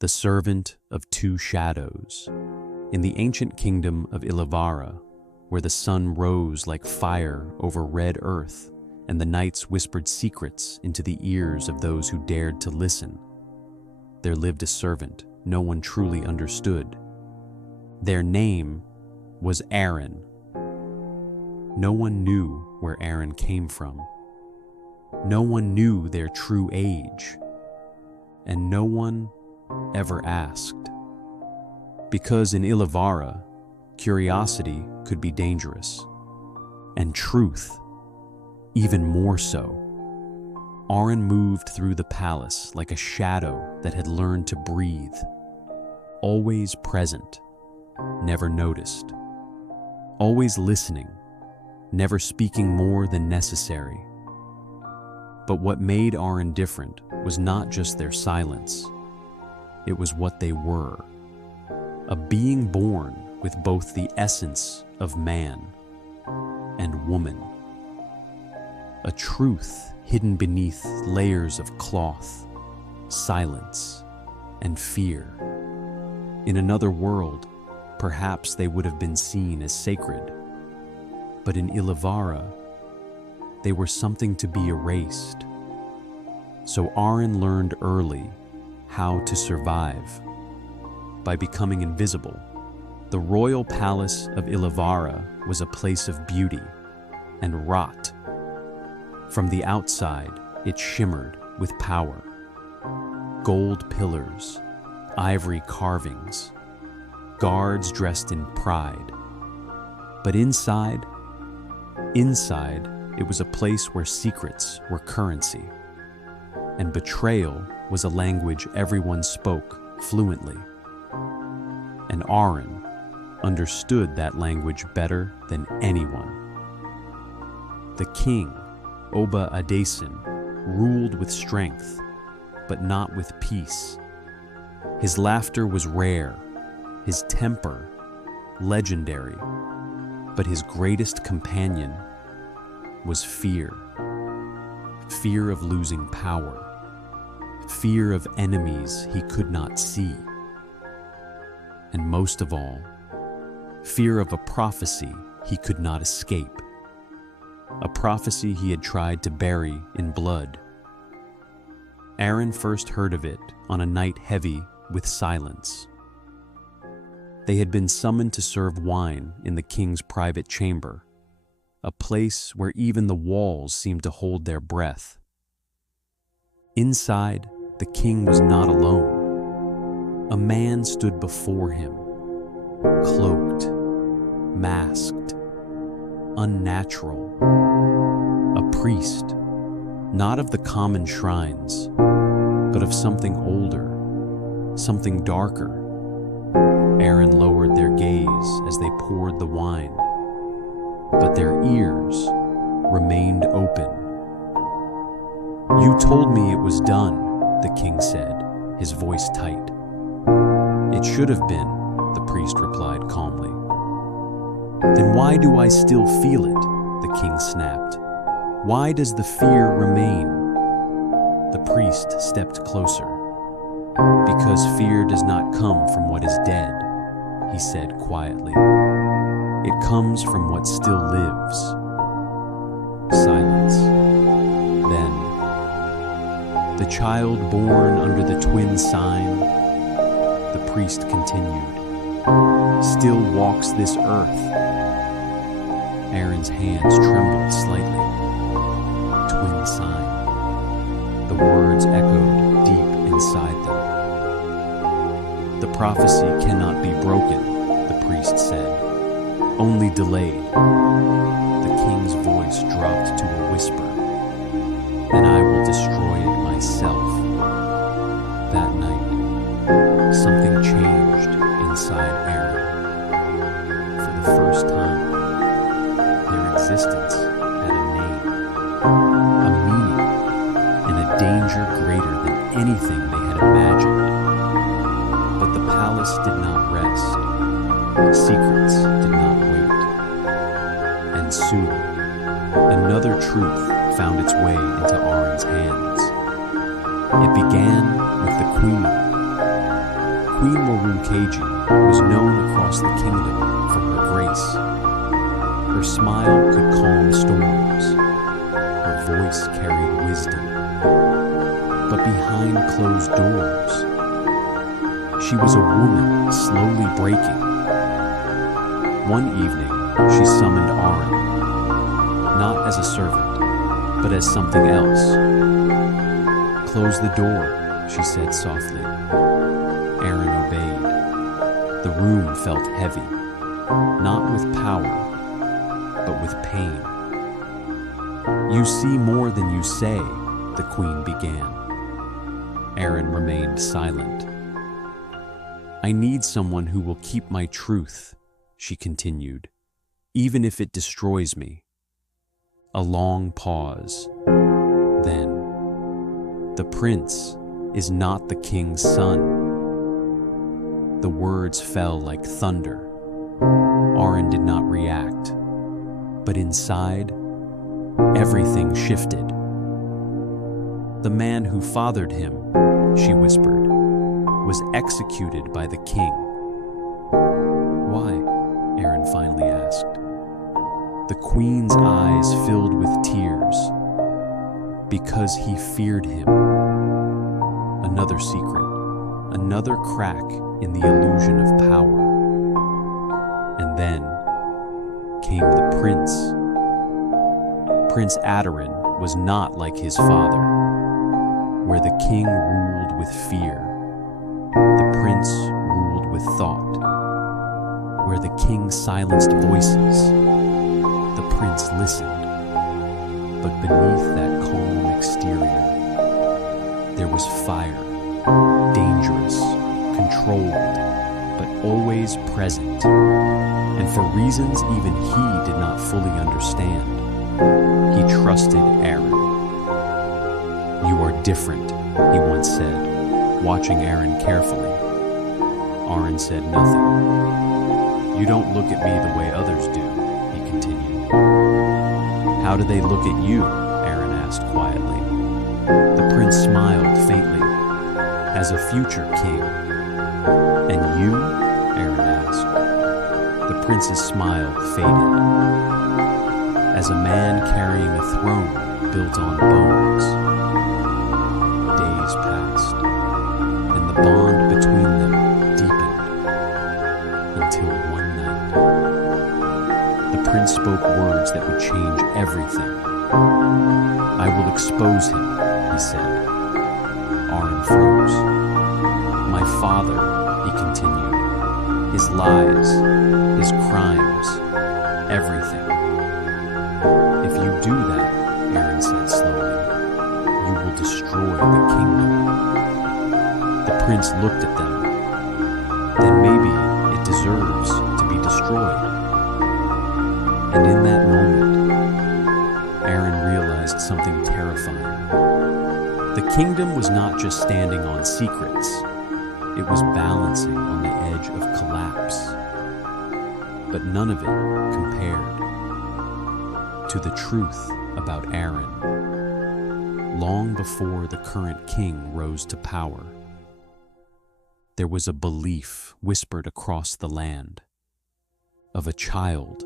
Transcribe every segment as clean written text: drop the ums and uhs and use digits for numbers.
the servant of two shadows. In the ancient kingdom of Ilevara, where the sun rose like fire over red earth and the nights whispered secrets into the ears of those who dared to listen, there lived a servant no one truly understood. Their name was Aderin. No one knew where Aderin came from. No one knew their true age, and no one ever asked. Because in Ilevara, curiosity could be dangerous, and truth even more so. Aderin moved through the palace like a shadow that had learned to breathe, always present, never noticed, always listening, never speaking more than necessary. But what made Aderin different was not just their silence. It was what they were. A being born with both the essence of man and woman. A truth hidden beneath layers of cloth, silence, and fear. In another world, perhaps they would have been seen as sacred. But in Ilevara, they were something to be erased. So Aderin learned early how to survive by becoming invisible. The royal palace of Ilevara was a place of beauty and rot. From the outside, it shimmered with power. Gold pillars, ivory carvings, guards dressed in pride. But inside, it was a place where secrets were currency, and betrayal was a language everyone spoke fluently. And Aderin understood that language better than anyone. The king, Oba Adesin, ruled with strength, but not with peace. His laughter was rare, his temper legendary, but his greatest companion was fear. Fear of losing power. Fear of enemies he could not see. And most of all, fear of a prophecy he could not escape. A prophecy he had tried to bury in blood. Aderin first heard of it on a night heavy with silence. They had been summoned to serve wine in the king's private chamber, a place where even the walls seemed to hold their breath. Inside, the king was not alone. A man stood before him, cloaked, masked, unnatural. A priest, not of the common shrines, but of something older, something darker. Aderin lowered their gaze as they poured the wine, but their ears remained open. "You told me it was done," the king said, his voice tight. "It should have been," the priest replied calmly. "Then why do I still feel it?" the king snapped. "Why does the fear remain?" The priest stepped closer. "Because fear does not come from what is dead," he said quietly. "It comes from what still lives." Silence. Then, "The child born under the twin sign," the priest continued, "still walks this earth." Aderin's hands trembled slightly. Twin sign. The words echoed deep inside them. "The prophecy cannot be broken," the priest said. "Only delayed." The king's voice dropped to a whisper. "And I will destroy it myself." That night, something changed inside Aderin. For the first time, their existence had a name, a meaning, and a danger greater than anything they had imagined. But the palace did not rest. Secrets did not wait. And soon, another truth found its way into Aderin's hands. It began with the queen, Queen Morounkeji was known across the kingdom for her grace. Her smile could calm storms. Her voice carried wisdom. But behind closed doors, she was a woman slowly breaking. One evening, she summoned Aderin, not as a servant, but as something else. "Close the door," she said softly. Aderin obeyed. The room felt heavy, not with power, but with pain. "You see more than you say," the queen began. Aderin remained silent. "I need someone who will keep my truth," she continued, "even if it destroys me." A long pause. Then, "The prince is not the king's son." The words fell like thunder. Aderin did not react, but inside, everything shifted. "The man who fathered him," she whispered, "was executed by the king." "Why?" Aderin finally asked. The queen's eyes filled with tears. "Because he feared him." Another secret, another crack in the illusion of power. And then came the prince. Prince Aderin was not like his father, where the king ruled with fear. The prince ruled with thought. Where the king silenced voices, the prince listened. But beneath that calm exterior, there was fire, dangerous, controlled, but always present. And for reasons even he did not fully understand, he trusted Aderin. "You are different," he once said, watching Aderin carefully. Aderin said nothing. "You don't look at me the way others do," he continued. "How do they look at you?" Aderin asked quietly. The prince smiled faintly. "As a future king." "And you?" Aderin asked. The prince's smile faded. "As a man carrying a throne built on bones." Days passed, and the bond between them deepened, until one night, the prince spoke words that would change everything. "I will expose him," he said. Aderin froze. "My father," he continued, "his lies, his crimes, everything." "If you do that," Aderin said slowly, "you will destroy the kingdom." The prince looked at them. "Then maybe it deserves to be destroyed." And in that moment, Aderin realized something terrifying. The kingdom was not just standing on secrets, it was balancing on the edge of collapse. But none of it compared to the truth about Aderin. Long before the current king rose to power, there was a belief whispered across the land of a child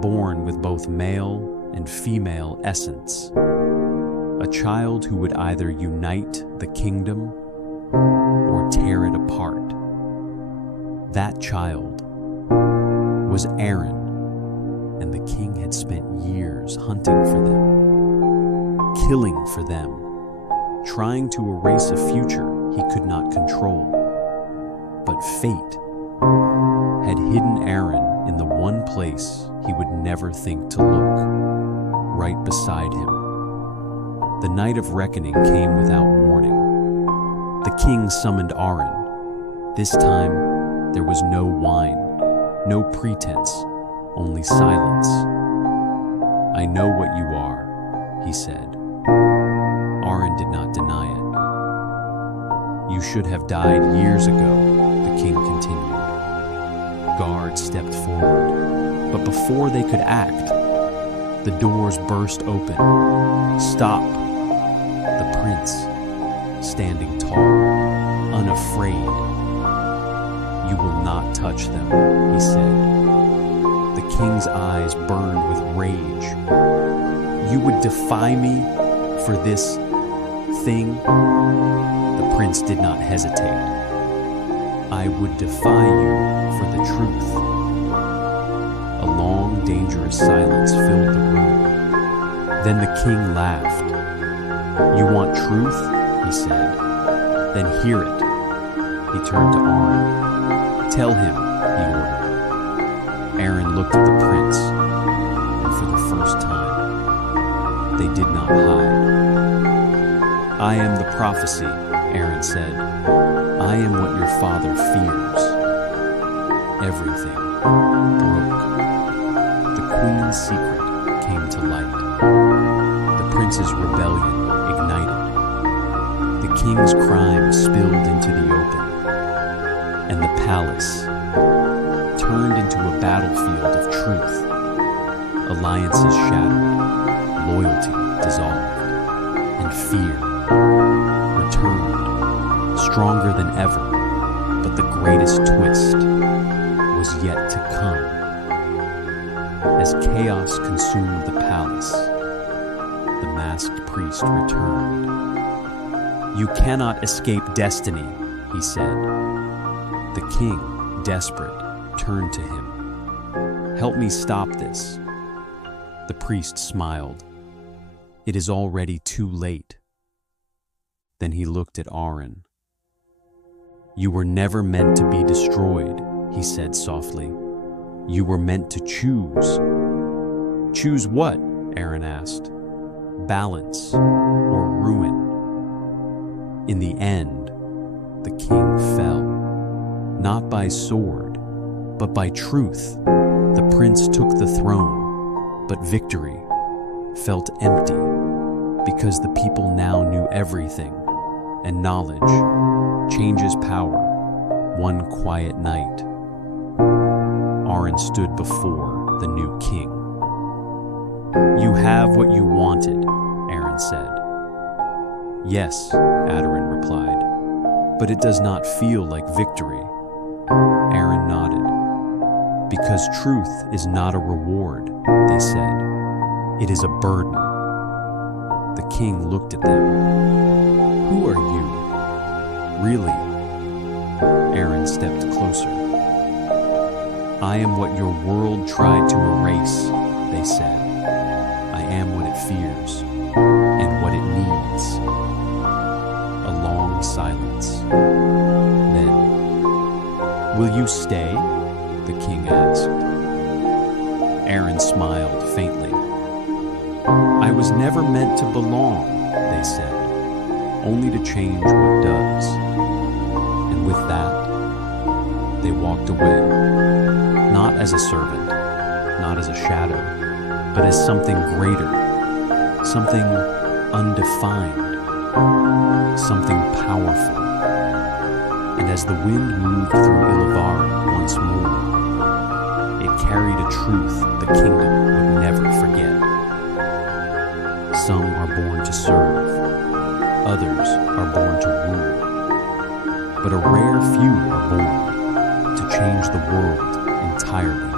born with both male and female essence, a child who would either unite the kingdom or tear it apart. That child was Aderin, and the king had spent years hunting for them, killing for them, trying to erase a future he could not control. But fate had hidden Aderin in the one place he would never think to look, right beside him. The night of reckoning came without warning. The king summoned Aderin. This time, there was no wine, no pretense, only silence. "I know what you are," he said. Aderin did not deny it. "You should have died years ago," the king continued. Guards stepped forward, but before they could act, the doors burst open. "Stop!" The prince, standing tall, unafraid, You will not touch them, he said. The king's eyes burned with rage. You would defy me for this thing? The prince did not hesitate. I would defy you for the truth. A long, dangerous silence filled the room. Then the king laughed. You want truth? He said. Then hear it. He turned to Aderin. Tell him, he ordered. Aderin looked at the prince, and for the first time, they did not hide. I am the prophecy, Aderin said. I am what your father fears. Everything broke. The queen's secret came to light. The prince's rebellion ignited. The king's crime spilled into the open, and the palace turned into a battlefield of truth. Alliances shattered, loyalty dissolved, and fear returned, stronger than ever. But the greatest twist was yet to come. As chaos consumed the palace, the masked priest returned. You cannot escape destiny, he said. The king, desperate, turned to him. Help me stop this. The priest smiled. It is already too late. Then he looked at Aderin. You were never meant to be destroyed, he said softly. You were meant to choose. Choose what? Aderin asked. Balance or ruin. In the end, the king fell. Not by sword, but by truth. The prince took the throne, but victory felt empty because the people now knew everything, and knowledge changes power one quiet night. Aderin stood before the new king. You have what you wanted, Aderin said. Yes, Aderin replied, but it does not feel like victory. Aderin nodded. Because truth is not a reward, they said. It is a burden. The king looked at them. Who are you? Really? Aderin stepped closer. I am what your world tried to erase, they said. I am what it fears and what it needs. A long silence. Then, will you stay? The king asked. Aderin smiled faintly. I was never meant to belong, they said, only to change what does. And with that, they walked away, not as a servant, not as a shadow, but as something greater, something undefined, something powerful. And as the wind moved through Ilevara once more, it carried a truth the kingdom would never forget. Some are born to serve, others are born to rule, but a rare few are born to change the world entirely.